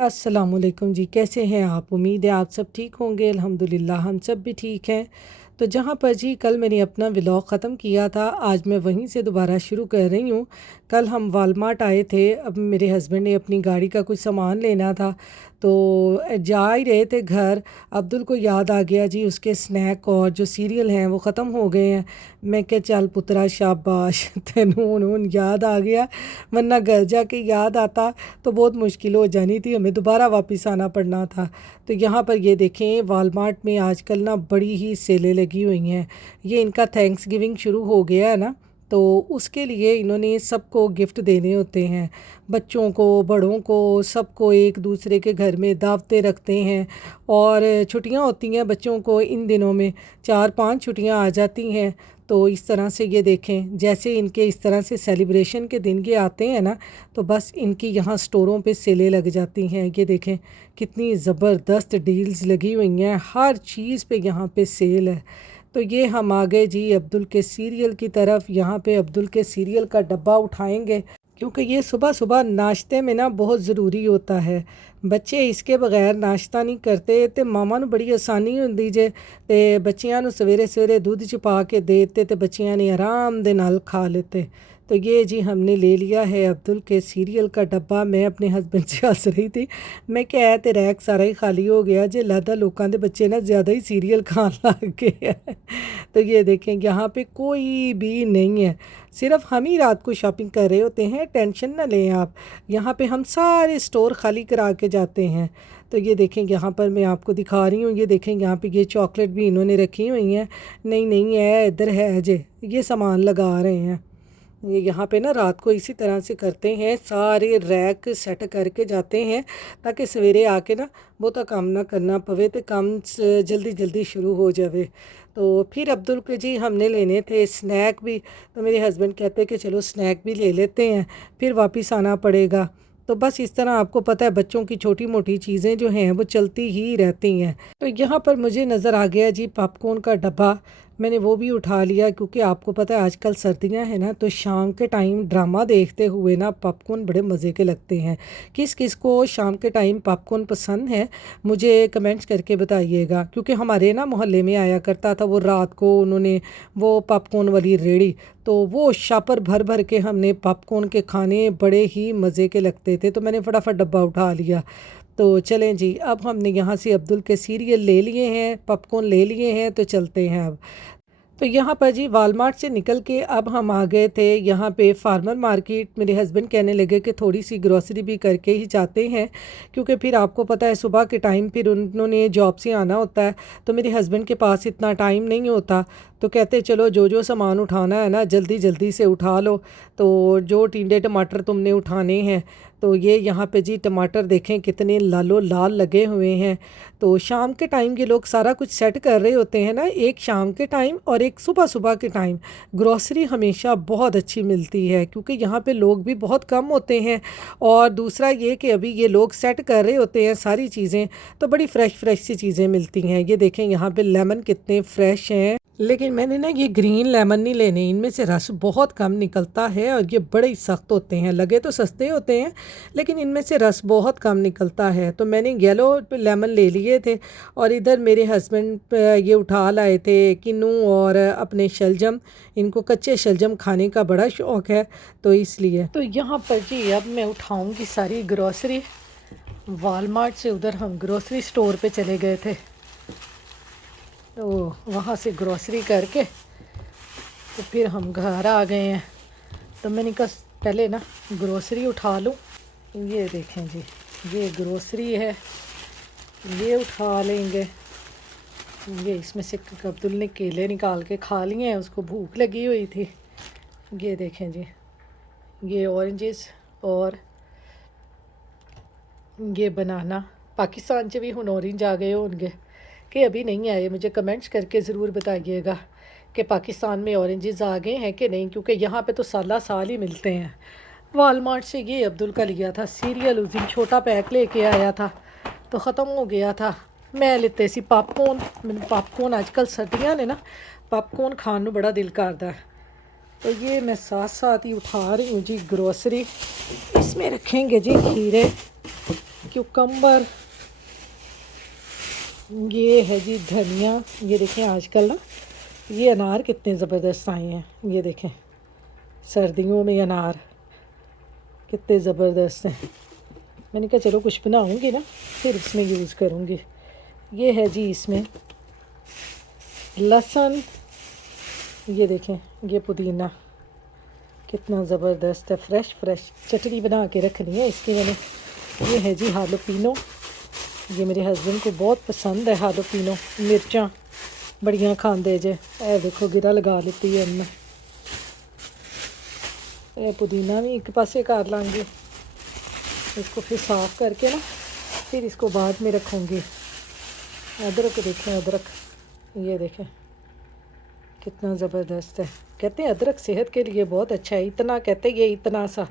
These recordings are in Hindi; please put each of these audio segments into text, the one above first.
अस्सलामुअलैकुम जी, कैसे हैं आप? उम्मीद है आप सब ठीक होंगे। अल्हम्दुलिल्लाह हम सब भी ठीक हैं। तो जहाँ पर जी कल मैंने अपना व्लॉग ख़त्म किया था, आज मैं वहीं से दोबारा शुरू कर रही हूँ। कल हम वालमार्ट आए थे, अब मेरे हस्बैंड ने अपनी गाड़ी का कुछ सामान लेना था, तो जा ही रहे थे घर। अब्दुल को याद आ गया जी, उसके स्नैक और जो सीरियल हैं वो ख़त्म हो गए हैं। मैं क्या, चल पुत्रा शाबाश तेनू हुन याद आ गया, वरना घर जाके याद आता तो बहुत मुश्किल हो जानी थी, हमें दोबारा वापस आना पड़ना था। तो यहाँ पर ये देखें, वालमार्ट में आजकल ना बड़ी ही सेलें लगी हुई हैं। ये इनका थैंक्स गिविंग शुरू हो गया है ना, तो उसके लिए इन्होंने सबको गिफ्ट देने होते हैं, बच्चों को, बड़ों को, सबको एक दूसरे के घर में दावतें रखते हैं। और छुट्टियां होती हैं बच्चों को इन दिनों में, 4-5 छुट्टियां आ जाती हैं। तो इस तरह से ये देखें, जैसे इनके इस तरह से सेलिब्रेशन के दिन ये आते हैं ना, तो बस इनकी यहाँ स्टोरों पे सेलें लग जाती हैं। ये देखें कितनी ज़बरदस्त डील्स लगी हुई हैं, हर चीज़ पे यहाँ पे सेल है। तो ये हम आ गए जी अब्दुल के सीरियल की तरफ। यहाँ पे अब्दुल के सीरियल का डब्बा उठाएंगे, क्योंकि ये सुबह सुबह नाश्ते में ना बहुत ज़रूरी होता है। बच्चे इसके बगैर नाश्ता नहीं करते, तो मामा ਨੂੰ बड़ी आसानी ਹੁੰਦੀ ਜੇ ਤੇ ਬੱਚਿਆਂ ਨੂੰ ਸਵੇਰੇ ਸਵੇਰੇ ਦੁੱਧ ਚ ਪਾ ਕੇ ਦੇ ਦਿੱਤੇ ਤੇ ਬੱਚਿਆਂ ने आराम ਦੇ ਨਾਲ खा लेते। तो ये जी हमने ले लिया है अब्दुल के सीरियल का डब्बा। मैं अपने हस्बैंड से हंस रही थी, मैं क्या है, तो रैक सारा ही खाली हो गया जे, लादा लोगों के बच्चे ना ज़्यादा ही सीरियल खान लग गए हैं। तो ये देखें यहाँ पे कोई भी नहीं है, सिर्फ हम ही रात को शॉपिंग कर रहे होते हैं। टेंशन ना लें आप, यहाँ पे हम सारे स्टोर खाली करा के जाते हैं। तो ये देखें यहाँ पर मैं आपको दिखा रही हूँ, ये देखें यहाँ पे ये चॉकलेट भी इन्होंने रखी हुई हैं। नहीं नहीं है, इधर है जे, ये सामान लगा रहे हैं। ये यहाँ पे ना रात को इसी तरह से करते हैं, सारे रैक सेट करके जाते हैं, ताकि सवेरे आके ना बहुता काम ना करना पवे, तो काम जल्दी जल्दी शुरू हो जावे। तो फिर अब्दुल के जी हमने लेने थे स्नैक भी, तो मेरे हस्बैंड कहते कि चलो स्नैक भी ले लेते हैं, फिर वापस आना पड़ेगा। तो बस इस तरह आपको पता है, बच्चों की छोटी मोटी चीज़ें जो हैं वो चलती ही रहती हैं। तो यहाँ पर मुझे नज़र आ गया जी पॉपकॉर्न का डब्बा, मैंने वो भी उठा लिया, क्योंकि आपको पता है आजकल सर्दियां हैं ना, तो शाम के टाइम ड्रामा देखते हुए ना पॉपकॉर्न बड़े मज़े के लगते हैं। किस किस को शाम के टाइम पॉपकॉर्न पसंद है, मुझे कमेंट्स करके बताइएगा। क्योंकि हमारे ना मोहल्ले में आया करता था वो, रात को उन्होंने वो पॉपकॉर्न वाली रेड़ी, तो वो शापर भर भर के हमने पॉपकॉर्न के खाने, बड़े ही मज़े के लगते थे। तो मैंने फटाफट डब्बा उठा लिया। तो चलें जी, अब हमने यहाँ से अब्दुल के सीरियल ले लिए हैं, पॉपकॉर्न ले लिए हैं, तो चलते हैं अब। तो यहाँ पर जी वालमार्ट से निकल के अब हम आ गए थे यहाँ पे फार्मर मार्केट। मेरे हस्बैंड कहने लगे कि थोड़ी सी ग्रॉसरी भी करके ही जाते हैं, क्योंकि फिर आपको पता है सुबह के टाइम फिर उन्होंने जॉब से आना होता है, तो मेरे हस्बैंड के पास इतना टाइम नहीं होता। तो कहते चलो जो जो सामान उठाना है ना जल्दी जल्दी से उठा लो। तो जो टिंडे टमाटर तुमने उठाने हैं, तो ये यहाँ पे जी टमाटर देखें कितने लालो लाल लगे हुए हैं। तो शाम के टाइम ये लोग सारा कुछ सेट कर रहे होते हैं ना, एक शाम के टाइम और एक सुबह सुबह के टाइम ग्रॉसरी हमेशा बहुत अच्छी मिलती है, क्योंकि यहाँ पे लोग भी बहुत कम होते हैं। और दूसरा ये कि अभी ये लोग सेट कर रहे होते हैं सारी चीज़ें, तो बड़ी फ़्रेश फ़्रेश सी चीज़ें मिलती हैं। ये देखें यहाँ पे लेमन कितने फ़्रेश हैं, लेकिन मैंने ना ये ग्रीन लेमन नहीं लेने, इनमें से रस बहुत कम निकलता है और ये बड़े ही सख्त होते हैं। लगे तो सस्ते होते हैं, लेकिन इनमें से रस बहुत कम निकलता है। तो मैंने येलो लेमन ले लिए थे, और इधर मेरे हस्बैंड ये उठा लाए थे किन्नू और अपने शलजम। इनको कच्चे शलजम खाने का बड़ा शौक़ है, तो इसलिए। तो यहाँ पर जी अब मैं उठाऊँगी सारी ग्रॉसरी। वालमार्ट से उधर हम ग्रॉसरी स्टोर पे चले गए थे, तो वहाँ से ग्रॉसरी करके तो फिर हम घर आ गए हैं। तो मैंने कहा पहले ना ग्रॉसरी उठा लूँ। ये देखें जी, ये ग्रॉसरी है, ये उठा लेंगे। ये इसमें से अब्दुल ने केले निकाल के खा लिए हैं, उसको भूख लगी हुई थी। ये देखें जी, ये ऑरेंजेस और ये बनाना। पाकिस्तान से भी हुन ऑरेंज आ गए होंगे कि अभी नहीं आए, मुझे कमेंट्स करके ज़रूर बताइएगा कि पाकिस्तान में ऑरेंजेस आ गए हैं कि नहीं, क्योंकि यहाँ पे तो साला साल ही मिलते हैं। वालमार्ट से ये अब्दुल का लिया था सीरियल, उस दिन छोटा पैक लेके आया था तो ख़त्म हो गया था। मैं लेते सी पॉपकॉर्न, मैंने पॉपकॉर्न आजकल सर्दियाँ ने ना पॉपकॉर्न खाने बड़ा दिल करता है। तो ये मैं साथ साथ ही उठा रही हूँ जी ग्रॉसरी। इसमें रखेंगे जी खीरे, क्यूकम्बर, ये है जी धनिया। ये देखें आजकल ना ये अनार कितने ज़बरदस्त आए हैं। ये देखें सर्दियों में अनार कितने ज़बरदस्त हैं। मैंने कहा चलो कुछ बनाऊंगी ना फिर इसमें यूज़ करूंगी। ये है जी इसमें लहसुन, ये देखें ये पुदीना कितना ज़बरदस्त है। फ्रेश चटनी बना के रखनी है इसकी मैंने। ये है जी हालोपीनो, ये मेरे हस्बैंड को बहुत पसंद है हालोपीनो। मिर्चां बड़ियां खांदे जे, ए देखो गिरा लगा लेती है मैं। ये पुदीना भी एक पासे कर लांगे, इसको फिर साफ़ करके ना फिर इसको बाद में रखूँगी। अदरक देखें, अदरक ये देखें कितना ज़बरदस्त है। कहते हैं अदरक सेहत के लिए बहुत अच्छा है। इतना कहते ये इतना सा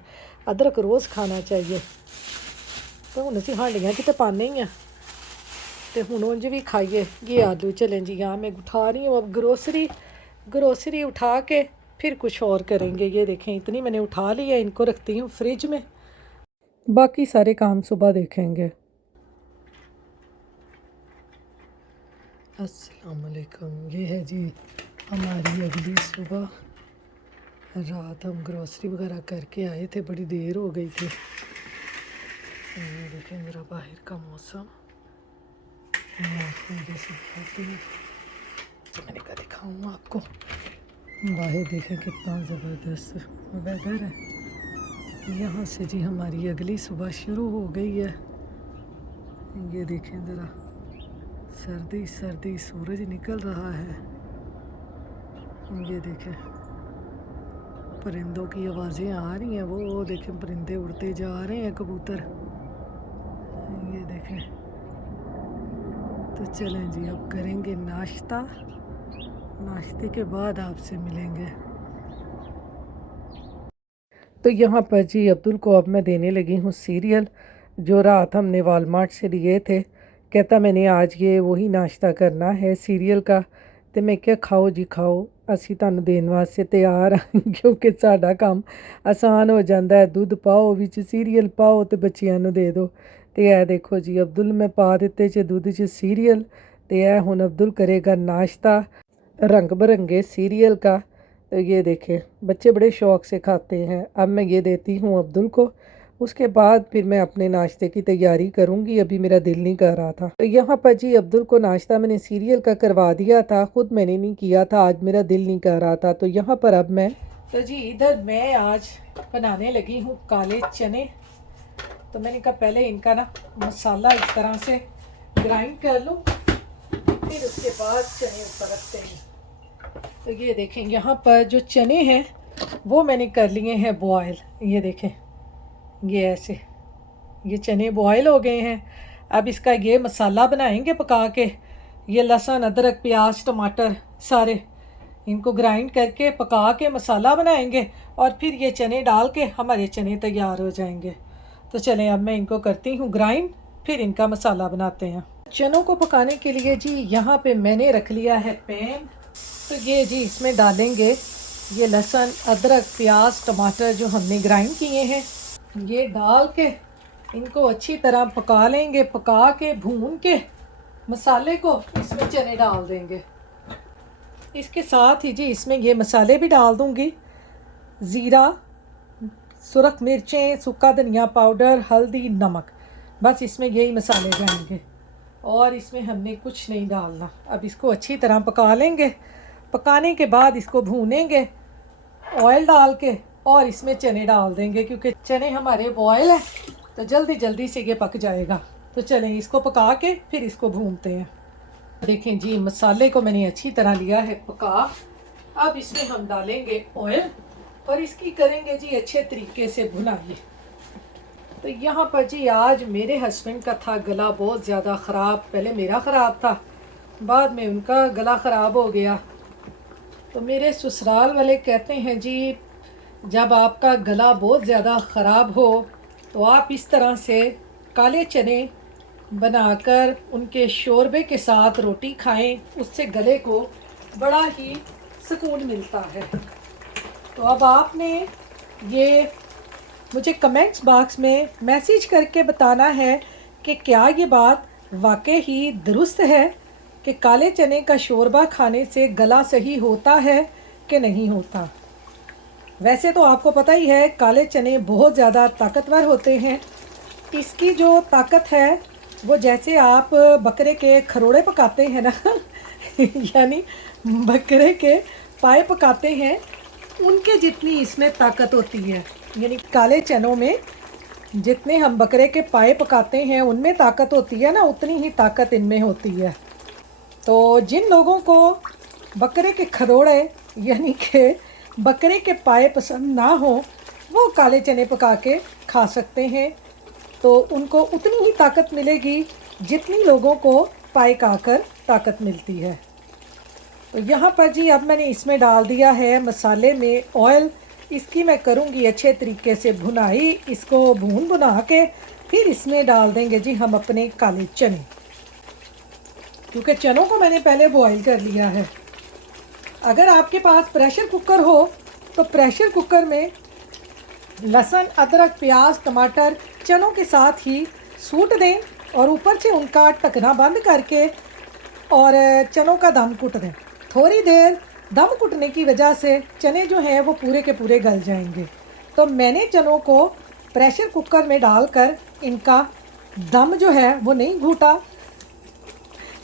अदरक रोज़ खाना चाहिए। तो हूँ असी हांडियाँ कितने पाने ही हैं तो हूँ उंज भी खाइए। ये आलू चलें जी, यहाँ मैं उठा रही हूँ अब ग्रोसरी उठा के फिर कुछ और करेंगे। ये देखें इतनी मैंने उठा ली है, इनको रखती हूँ फ्रिज में, बाकी सारे काम सुबह देखेंगे। अस्सलाम वालेकुम। ये है जी हमारी अगली सुबह। रात हम ग्रोसरी वगैरह करके आए थे, बड़ी देर हो गई थी। ये देखें मेरा बाहर का मौसम जैसे तो मैंने कहा दिखाऊँ आपको। बाहर देखें कितना ज़बरदस्त वेदर है। यहाँ से जी हमारी अगली सुबह शुरू हो गई है। ये देखें ज़रा सर्दी सूरज निकल रहा है। ये देखें परिंदों की आवाज़ें आ रही हैं, वो देखें परिंदे उड़ते जा रहे हैं, कबूतर। ये देखें। तो चलें जी अब करेंगे नाश्ता, नाश्ते के बाद आपसे मिलेंगे। तो यहाँ पर जी अब्दुल को अब मैं देने लगी हूँ सीरियल, जो रात हमने वालमार्ट से लिए थे। कहता मैंने आज ये वही नाश्ता करना है सीरियल का। तो मैं क्या खाओ जी खाओ, असी तुहानूं देण वास्ते तैयार हाँ क्योंकि साडा काम आसान हो जाता है। दुध पाओ विच सीरियल पाओ तो बच्चियां नूं दे दो। तो यह देखो जी अब्दुल मैं पा दिते च दुध च सीरियल। तो यह हुण अब्दुल करेगा नाश्ता रंग बिरंगे सीरियल का। तो ये देखें बच्चे बड़े शौक़ से खाते हैं। अब मैं ये देती हूँ अब्दुल को, उसके बाद फिर मैं अपने नाश्ते की तैयारी करूँगी। अभी मेरा दिल नहीं कर रहा था। तो यहाँ पर जी अब्दुल को नाश्ता मैंने सीरियल का करवा दिया था, ख़ुद मैंने नहीं किया था, आज मेरा दिल नहीं कर रहा था। तो यहाँ पर अब मैं तो जी इधर मैं आज बनाने लगी हूँ काले चने। तो मैंने कहा पहले इनका ना मसाला इस तरह से ग्राइंड कर लूँ, फिर उसके बाद चने ऊपर रखते हैं। तो ये देखें यहाँ पर जो चने हैं वो मैंने कर लिए हैं बॉयल। ये देखें ये ऐसे ये चने बॉयल हो गए हैं। अब इसका ये मसाला बनाएंगे पका के। ये लहसुन अदरक प्याज टमाटर सारे इनको ग्राइंड करके पका के मसाला बनाएंगे और फिर ये चने डाल के हमारे चने तैयार हो जाएंगे। तो चलें अब मैं इनको करती हूँ ग्राइंड, फिर इनका मसाला बनाते हैं। चनों को पकाने के लिए जी यहाँ पे मैंने रख लिया है पैन। तो ये जी इसमें डालेंगे ये लहसुन अदरक प्याज टमाटर जो हमने ग्राइंड किए हैं, ये डाल के इनको अच्छी तरह पका लेंगे। पका के भून के मसाले को इसमें चने डाल देंगे। इसके साथ ही जी इसमें ये मसाले भी डाल दूँगी, ज़ीरा सुरख मिर्चें सूखा धनिया पाउडर हल्दी नमक, बस इसमें यही मसाले जाएंगे और इसमें हमने कुछ नहीं डालना। अब इसको अच्छी तरह पका लेंगे। पकाने के बाद इसको भूनेंगे ऑयल डाल के और इसमें चने डाल देंगे, क्योंकि चने हमारे बॉयल हैं तो जल्दी से ये पक जाएगा। तो चलें इसको पका के फिर इसको भूनते हैं। देखें जी मसाले को मैंने अच्छी तरह लिया है पका। अब इसमें हम डालेंगे ऑयल और इसकी करेंगे जी अच्छे तरीके से भुनाई। तो यहाँ पर जी आज मेरे हस्बैंड का था गला बहुत ज़्यादा ख़राब। पहले मेरा ख़राब था, बाद में उनका गला ख़राब हो गया। तो मेरे ससुराल वाले कहते हैं जी जब आपका गला बहुत ज़्यादा ख़राब हो तो आप इस तरह से काले चने बनाकर उनके शोरबे के साथ रोटी खाएं, उससे गले को बड़ा ही सुकून मिलता है। तो अब आपने ये मुझे कमेंट्स बॉक्स में मैसेज करके बताना है कि क्या ये बात वाकई ही दुरुस्त है कि काले चने का शोरबा खाने से गला सही होता है कि नहीं होता। वैसे तो आपको पता ही है काले चने बहुत ज़्यादा ताकतवर होते हैं। इसकी जो ताकत है वो जैसे आप बकरे के खरोड़े पकाते हैं ना यानी बकरे के पाए पकाते हैं, उनके जितनी इसमें ताकत होती है। यानी काले चनों में जितने हम बकरे के पाए पकाते हैं उनमें ताकत होती है ना, उतनी ही ताकत इनमें होती है। तो जिन लोगों को बकरे के खरोड़े यानी कि बकरे के पाए पसंद ना हो, वो काले चने पका के खा सकते हैं। तो उनको उतनी ही ताकत मिलेगी जितनी लोगों को पाए खाकर ताकत मिलती है। तो यहाँ पर जी अब मैंने इसमें डाल दिया है मसाले में ऑयल। इसकी मैं करूँगी अच्छे तरीके से भुनाई। इसको भुना के फिर इसमें डाल देंगे जी हम अपने काले चने, क्योंकि चनों को मैंने पहले बॉईल कर लिया है। अगर आपके पास प्रेशर कुकर हो तो प्रेशर कुकर में लहसुन, अदरक, प्याज, टमाटर चनों के साथ ही सूट दें और ऊपर से उनका ढकना बंद करके और चनों का दम कुट दें। थोड़ी देर दम कुटने की वजह से चने जो हैं वो पूरे के पूरे गल जाएंगे। तो मैंने चनों को प्रेशर कुकर में डालकर इनका दम जो है वो नहीं घूटा,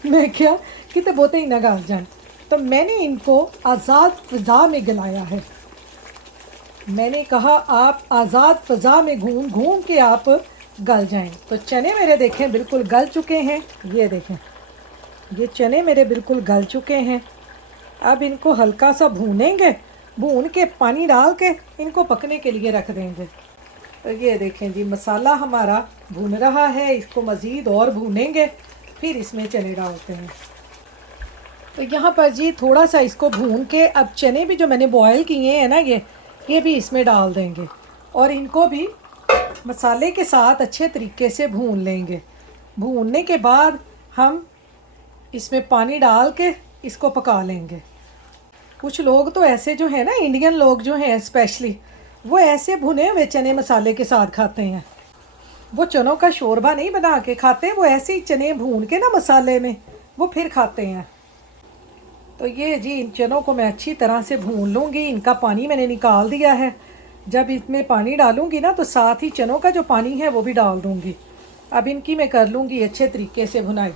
मैं क्या कितने बोते ही ना गल जाए। तो मैंने इनको आज़ाद फ़ज़ा में गलाया है। मैंने कहा आप आज़ाद फ़ज़ा में घूम घूम के आप गल जाएं। तो चने मेरे देखें बिल्कुल गल चुके हैं। ये देखें, ये चने मेरे बिल्कुल गल चुके हैं। अब इनको हल्का सा भूनेंगे, भून के पानी डाल के इनको पकने के लिए रख देंगे। तो ये देखें जी मसाला हमारा भून रहा है, इसको मज़ीद और भूनेंगे, फिर इसमें चने डालते हैं। तो यहाँ पर जी थोड़ा सा इसको भून के अब चने भी जो मैंने बॉयल किए हैं ना ये भी इसमें डाल देंगे और इनको भी मसाले के साथ अच्छे तरीके से भून लेंगे। भूनने के बाद हम इसमें पानी डाल के इसको पका लेंगे। कुछ लोग तो ऐसे जो है ना, इंडियन लोग जो हैं स्पेशली, वो ऐसे भुने हुए चने मसाले के साथ खाते हैं। वो चनों का शोरबा नहीं बना के खाते, वो ऐसे ही चने भून के ना मसाले में वो फिर खाते हैं। तो ये जी इन चनों को मैं अच्छी तरह से भून लूँगी। इनका पानी मैंने निकाल दिया है। जब इसमें पानी डालूँगी ना तो साथ ही चनों का जो पानी है वो भी डाल दूँगी। अब इनकी मैं कर लूँगी अच्छे तरीके से भुनाई।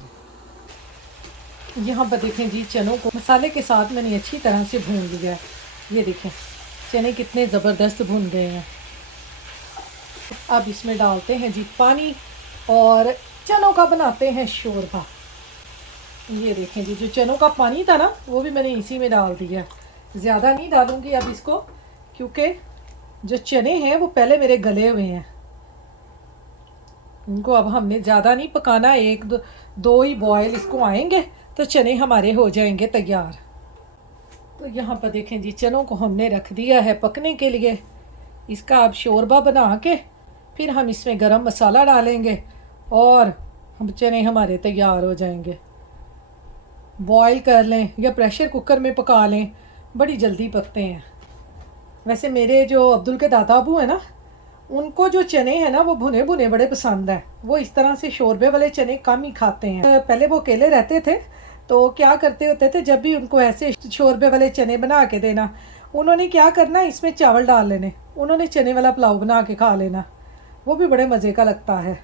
यहाँ पर देखें जी चनों को मसाले के साथ मैंने अच्छी तरह से भून लिया है। ये देखें चने कितने ज़बरदस्त भुन गए हैं। अब इसमें डालते हैं जी पानी और चनों का बनाते हैं शोरबा। ये देखें जी जो चनों का पानी था ना वो भी मैंने इसी में डाल दिया। ज़्यादा नहीं डालूँगी अब इसको, क्योंकि जो चने हैं वो पहले मेरे गले हुए हैं। इनको अब हमने ज़्यादा नहीं पकाना, एक दो ही बॉयल इसको आएंगे तो चने हमारे हो जाएंगे तैयार। तो यहाँ पर देखें जी चनों को हमने रख दिया है पकने के लिए। इसका अब शोरबा बना के फिर हम इसमें गरम मसाला डालेंगे और हम चने हमारे तैयार हो जाएंगे। बॉयल कर लें या प्रेशर कुकर में पका लें, बड़ी जल्दी पकते हैं। वैसे मेरे जो अब्दुल के दादा अबू हैं ना, उनको जो चने हैं ना वो भुने भुने बड़े पसंद है। वो इस तरह से शोरबे वाले चने कम ही खाते हैं। पहले वो अकेले रहते थे तो क्या करते होते थे, जब भी उनको ऐसे शोरबे वाले चने बना के देना, उन्होंने क्या करना इसमें चावल डाल लेने, उन्होंने चने वाला पुलाव बना के खा लेना। वो भी बड़े मज़े का लगता है।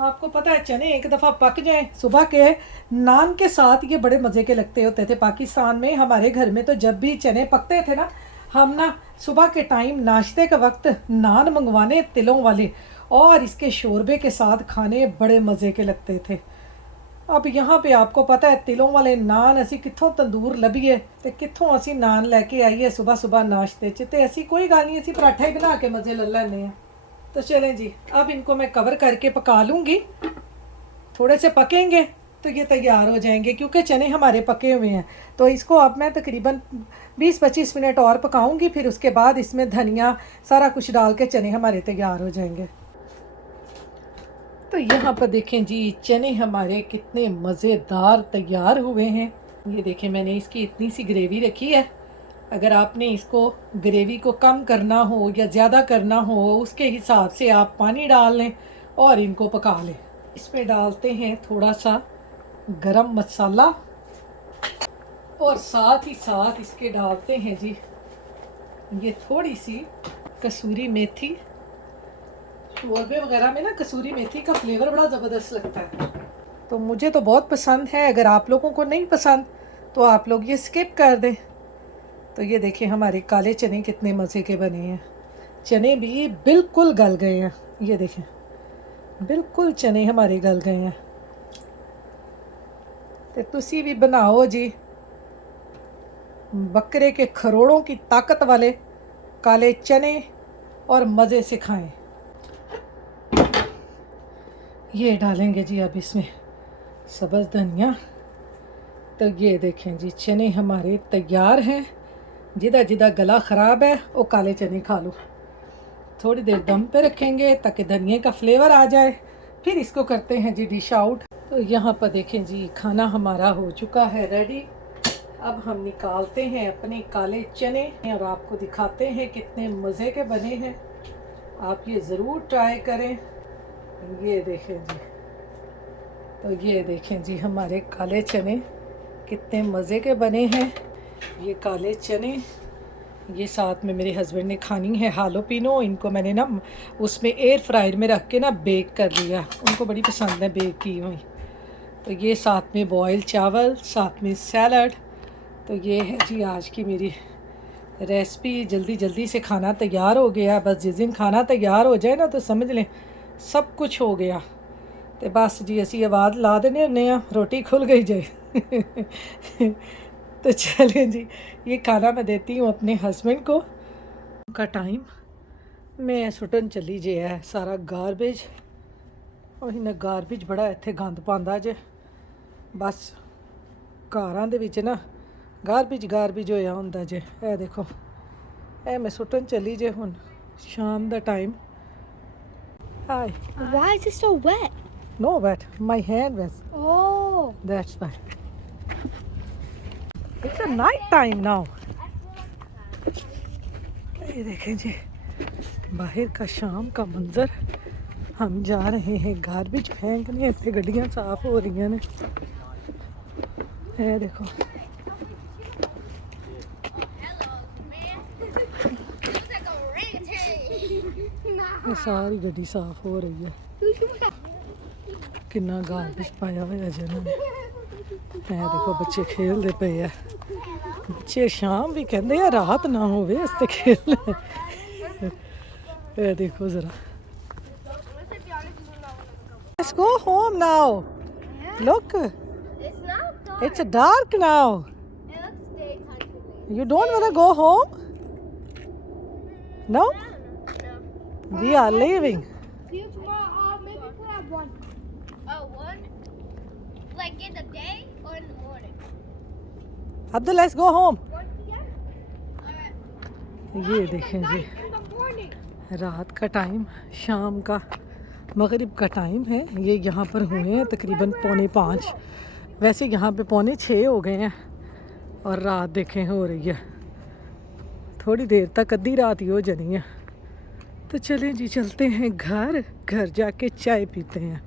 आपको पता है चने एक दफ़ा पक जाएं सुबह के नान के साथ, ये बड़े मज़े के लगते होते थे। पाकिस्तान में हमारे घर में तो जब भी चने पकते थे ना, हम ना सुबह के टाइम नाश्ते का वक्त नान मंगवाने तिलों वाले और इसके शोरबे के साथ खाने बड़े मज़े के लगते थे। अब यहाँ पे आपको पता है तिलों वाले नान असी कित्थों तंदूर लभीए ते कित्थों असी नान लैके आईए सुबह सुबह नाश्ते च, ते असी कोई गल नहीं, असी पराठा ही बना के मज़े ले लैने हैं। तो चलें जी अब इनको मैं कवर करके पका लूँगी। थोड़े से पकेंगे तो ये तैयार हो जाएंगे, क्योंकि चने हमारे पके हुए हैं। तो इसको अब मैं तकरीबन 20-25 मिनट और पकाऊंगी, फिर उसके बाद इसमें धनिया सारा कुछ डाल के चने हमारे तैयार हो जाएंगे। तो यहाँ पर देखें जी चने हमारे कितने मज़ेदार तैयार हुए हैं। ये देखें मैंने इसकी इतनी सी ग्रेवी रखी है। अगर आपने इसको ग्रेवी को कम करना हो या ज़्यादा करना हो, उसके हिसाब से आप पानी डाल लें और इनको पका लें। इसमें डालते हैं थोड़ा सा गरम मसाला और साथ ही साथ इसके डालते हैं जी ये थोड़ी सी कसूरी मेथी। शोरबे वगैरह में ना कसूरी मेथी का फ्लेवर बड़ा ज़बरदस्त लगता है, तो मुझे तो बहुत पसंद है। अगर आप लोगों को नहीं पसंद तो आप लोग ये स्किप कर दें। तो ये देखें हमारे काले चने कितने मज़े के बने हैं। चने भी बिल्कुल गल गए हैं, ये देखें बिल्कुल चने हमारे गल गए हैं। तो तुसी भी बनाओ जी बकरे के खरोड़ों की ताकत वाले काले चने और मज़े से खाएं। ये डालेंगे जी अब इसमें सब्ज़ धनिया। तो ये देखें जी चने हमारे तैयार हैं। जिदा जिदा गला ख़राब है वो काले चने खा लो। थोड़ी देर दम पे रखेंगे ताकि धनिया का फ्लेवर आ जाए, फिर इसको करते हैं जी डिश आउट। तो यहाँ पर देखें जी खाना हमारा हो चुका है रेडी। अब हम निकालते हैं अपने काले चने और आपको दिखाते हैं कितने मज़े के बने हैं। आप ये ज़रूर ट्राई करें। ये देखें जी, तो ये देखें जी हमारे काले चने कितने मज़े के बने हैं। ये काले चने ये साथ में मेरे हस्बैंड ने खानी है हालोपिनो। इनको मैंने ना उसमें एयर फ्रायर में रख के ना बेक कर लिया, उनको बड़ी पसंद है बेक की हुई। तो ये साथ में बॉयल चावल, साथ में सैलड। तो ये है जी आज की मेरी रेसिपी। जल्दी जल्दी से खाना तैयार हो गया। बस जिस दिन खाना तैयार हो जाए ना तो समझ लें सब कुछ हो गया। तो बस जी असी आवाज़ ला देने होने रोटी खुल गई जाए। तो चलें जी ये खाना मैं देती हूँ अपने हस्बैंड को। उनका टाइम मैं सुटन चली जे है सारा गारबेज। और इन्हें गारबेज बड़ा इत्थे गंद पांदा जे। बस घरां दे विच ना गारबेज होया हुंदा जे। ए देखो ए मैं सुटन चली जे हुण शाम दा time. Hi. Why is it so wet? No wet. My hand was. Oh. That's why. It's a night time now. ये देखें जी बाहर का शाम का मंजर। हम जा रहे हैं गार्बेज फेंकने। इतने गड्डियाँ साफ हो रही हैं। ये देखो ये सारी गड्डी साफ हो रही है। कितना गार्बेज पाया हुआ जिन्होंने। ये देखो बच्चे खेलते पे है। बच्चे शाम भी कहते हैं रात ना होवे इससे खेल। ये देखो ज़रा। Let's go home now. Look, It's not dark. it's dark now. It looks daytime to me. You don't want to go home? No? No. We are leaving. See you tomorrow. Maybe we could have one. Oh, one? Like in the day or in the morning? Abdul, let's go home. 1 p.m. Alright. ये देखें जी In the morning. रात का टाइम, शाम का मगरिब का टाइम है। ये यहाँ पर हुए हैं तकरीबन 4:45। वैसे यहाँ पे 5:45 हो गए हैं और रात देखें हो रही है। थोड़ी देर तक अद्धी रात ही हो जानी है। तो चलें जी चलते हैं घर जाके चाय पीते हैं।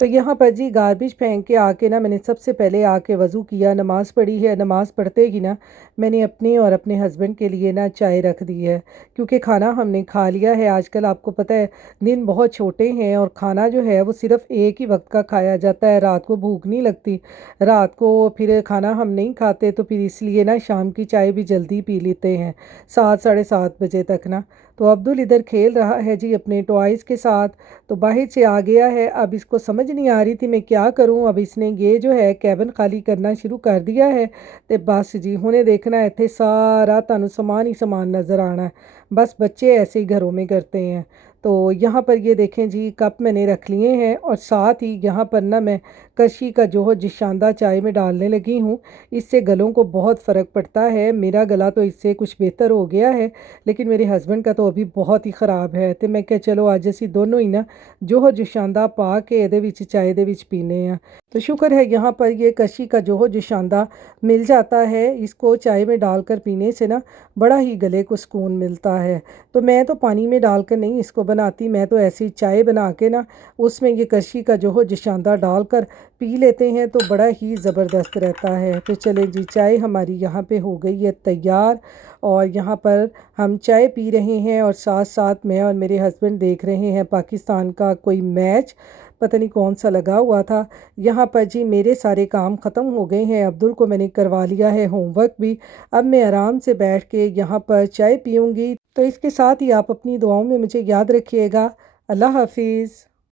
तो यहाँ पर जी गार्बेज फेंक के आके ना मैंने सबसे पहले आके वज़ू किया, नमाज़ पढ़ी है। नमाज़ पढ़ते ही ना मैंने अपने और अपने हस्बैंड के लिए ना चाय रख दी है, क्योंकि खाना हमने खा लिया है। आजकल आपको पता है दिन बहुत छोटे हैं और खाना जो है वो सिर्फ़ एक ही वक्त का खाया जाता है। रात को भूख नहीं लगती, रात को फिर खाना हम नहीं खाते, तो फिर इसलिए ना शाम की चाय भी जल्दी पी लेते हैं 7 साढ़े 7 बजे तक ना। तो अब्दुल इधर खेल रहा है जी अपने टॉयज़ के साथ। तो बाहर से आ गया है। अब इसको समझ नहीं आ रही थी मैं क्या करूं। अब इसने ये जो है कैबिन खाली करना शुरू कर दिया है। तो बस जी हुणे देखना है इत्थे सारा तुहानू समान ही समान नज़र आना है। बस बच्चे ऐसे ही घरों में करते हैं। तो यहाँ पर ये देखें जी कप मैंने रख लिए हैं और साथ ही यहाँ पर ना मैं कशी का जो जिशांदा चाय में डालने लगी हूँ। इससे गलों को बहुत फ़र्क पड़ता है। मेरा गला तो इससे कुछ बेहतर हो गया है, लेकिन मेरे हस्बैंड का तो अभी बहुत ही ख़राब है। तो मैं क्या चलो अज असी दोनों ही ना जो जिशांदा पा के ਇਹਦੇ ਵਿੱਚ चाय ਦੇ ਵਿੱਚ पीने हैं। तो शुक्र है यहाँ पर ये कशी का जो जिशांदा मिल जाता है। इसको चाय में डालकर पीने से ना बड़ा ही गले को सुकून मिलता है। तो मैं तो पानी में डालकर नहीं इसको बनाती, मैं तो ऐसी चाय बना के ना उसमें ये करशी का जो हो जशांदा डालकर पी लेते हैं तो बड़ा ही ज़बरदस्त रहता है। तो चलें जी, चाय हमारी यहाँ पे हो गई है तैयार और यहाँ पर हम चाय पी रहे हैं और साथ साथ मैं और मेरे हस्बैंड देख रहे हैं पाकिस्तान का कोई मैच, पता नहीं कौन सा लगा हुआ था। यहाँ पर जी मेरे सारे काम ख़त्म हो गए हैं, अब्दुल को मैंने करवा लिया है होमवर्क भी। अब मैं आराम से बैठ के यहाँ पर चाय पीऊँगी। तो इसके साथ ही आप अपनी दुआओं में मुझे याद रखिएगा। अल्लाह हाफिज़।